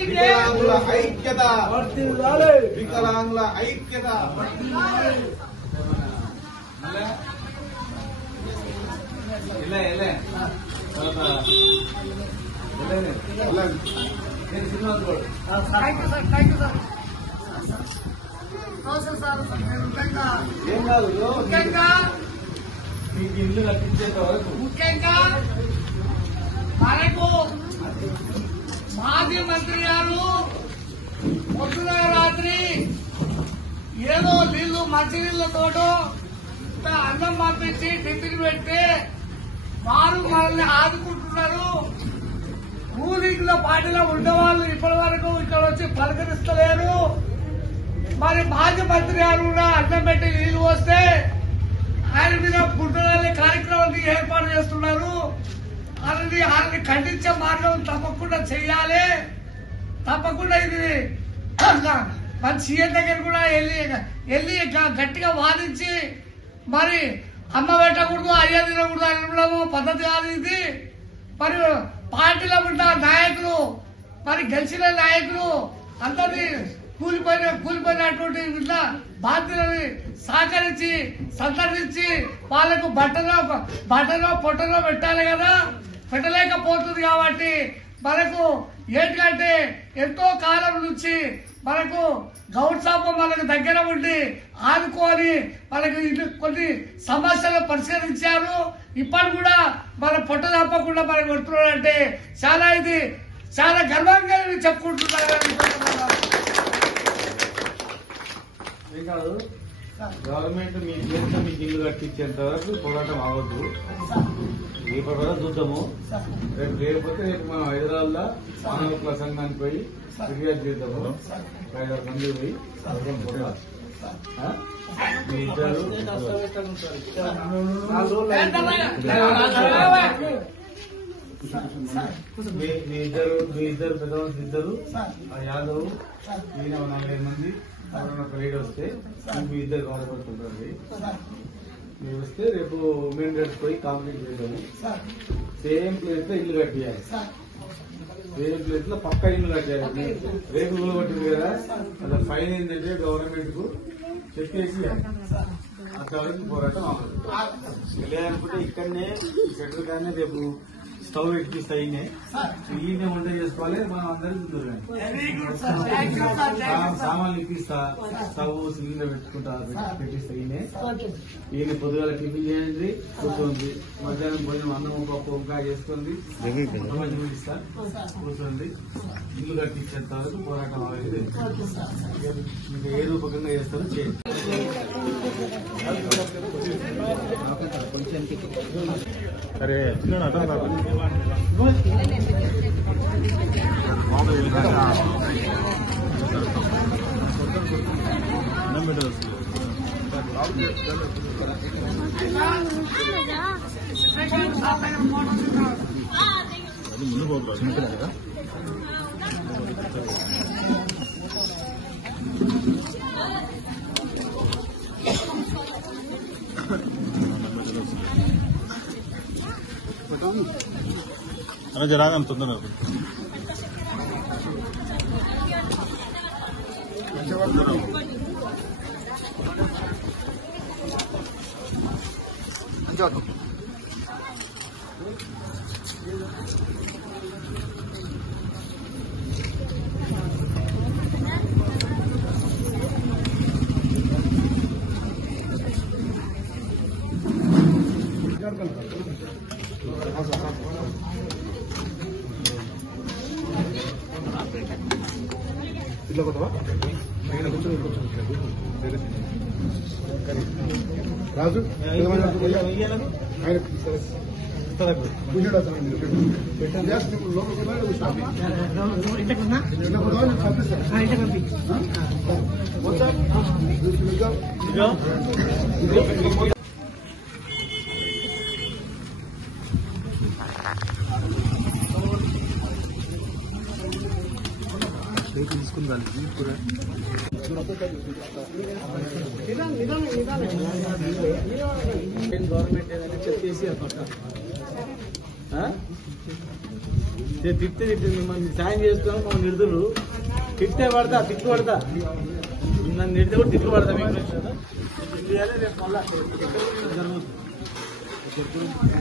వికలాంగుల ఐక్యత వికలాంగుల ఐక్యత ఏం కాదు మీకు ఇల్లు కట్టించేంత వరకు ముఖ్యంగా మనకు మాజీ మంత్రి గారు పొద్దున రాత్రి ఏదో నీళ్లు మంచినీళ్లతోటో ఇంత అన్నం పంపించి టిఫిన్ పెడితే వారు మనల్ని ఆదుకుంటున్నారు. కూలీకుల పార్టీలో ఉండేవాళ్ళు ఇప్పటి వరకు ఇక్కడ వచ్చి పలకరిస్తలేరు. మరి మాజీ మంత్రి గారు కూడా అన్నం పెట్టి నీళ్లు వస్తే ఆయన మీద గుడ్డలే కార్యక్రమాన్ని ఏర్పాటు చేస్తున్నారు. ఆయనని ఖండించే మార్గం తప్పకుండా చెయ్యాలి. తప్పకుండా ఇది మన సీఎం దగ్గర కూడా వెళ్ళి గట్టిగా వాదించి మరి అమ్మ పెట్టకూడదు అయ్యా తినకూడదు అనడం పద్ధతి కాదు ఇది. మరి పార్టీలో ఉన్న నాయకులు మరి గెలిచిన నాయకులు అందరినీ కూలిపోయినటువంటి బాధ్యులని సహకరించి సందర్శించి వాళ్లకు బట్టలో పొట్టలో పెట్టాలి కదా. పెట్టలేకపోతుంది కాబట్టి మనకు ఏంటంటే ఎంతో కాలం నుంచి మనకు గౌడ్ సాబు మనకు దగ్గర ఉండి ఆదుకొని మనకు కొన్ని సమస్యలు పరిష్కరించారు. ఇప్పటి కూడా మన పొట్ట తప్పకుండా మనకు కొడుతున్నారంటే చాలా గర్వంగా చెప్పుకుంటున్నారు. కాదు గవర్నమెంట్ మీ చేస్తే మీకు ఇల్లు కట్టించేంత వరకు పోరాటం అవ్వద్దు. రేపటి వరకు చూద్దాము. లేకపోతే రేపు మనం హైదరాబాద్ లో మానవ హక్కుల సంఘానికి పోయి ఫిర్యాదు చేద్దాము. 5-6 మంది పోయి మీ ఇద్దరు పెద్దవాళ్ళు ఇద్దరు యాదవ్ ఈయన 4-5 మంది ఒక రైడ్ వస్తే మీ ఇద్దరు బాధపడుతుంటారు. మీరు వస్తే రేపు మెయిన్ రోడ్ పోయి కాంప్లైంట్ చేద్దాము. సేమ్ ప్లేస్ లో ఇల్లు కట్టియాలి. సేమ్ ప్లేస్ లో పక్కా ఇల్లు కట్టాలి. రేపు ఇల్లు కట్టింది కదా అసలు ఫైన్ ఏంటంటే గవర్నమెంట్ కు చెప్పేసి అంతవరకు పోరాటం అవ్వదు. లేదనుకుంటే ఇక్కడనే షెటర్ కానీ రేపు స్టవ్ ఎక్కిస్తా ఈయనే వంట చేసుకోవాలి. మనం అందరికీ సామాన్లు ఎక్కిస్తా స్టవ్ సిలిండర్ పెట్టిస్తా ఈయన పొద్దుగాల టిఫిన్ చేయండి కూర్చోండి. మధ్యాహ్నం భోజనం అన్నం పప్పు వంకాయ చేసుకుంది ఇస్తా కూర్చోండి. ఇల్లు కట్టించేంత వరకు పోరాటం అనేది ఇంకా ఏ రూపకంగా చేస్తారో చేయండి. అరే అర్థం కాదు ముందు పోతుంది కదా. అలా జరాగం తొందర ఇట్లా కొత్తవా రాజు తీసుకుందాం గవర్నమెంట్ ఏదైనా చెప్పేసి ఆ పక్క తిట్టే మిమ్మల్ని సాయం చేస్తున్నాం మమ్మల్ని నిడుదురు తిట్టే పడతా తిట్టు పడతా నన్ను నిడితే కూడా తిట్లు పడతా మీకు రేపు మళ్ళా జరుగుతుంది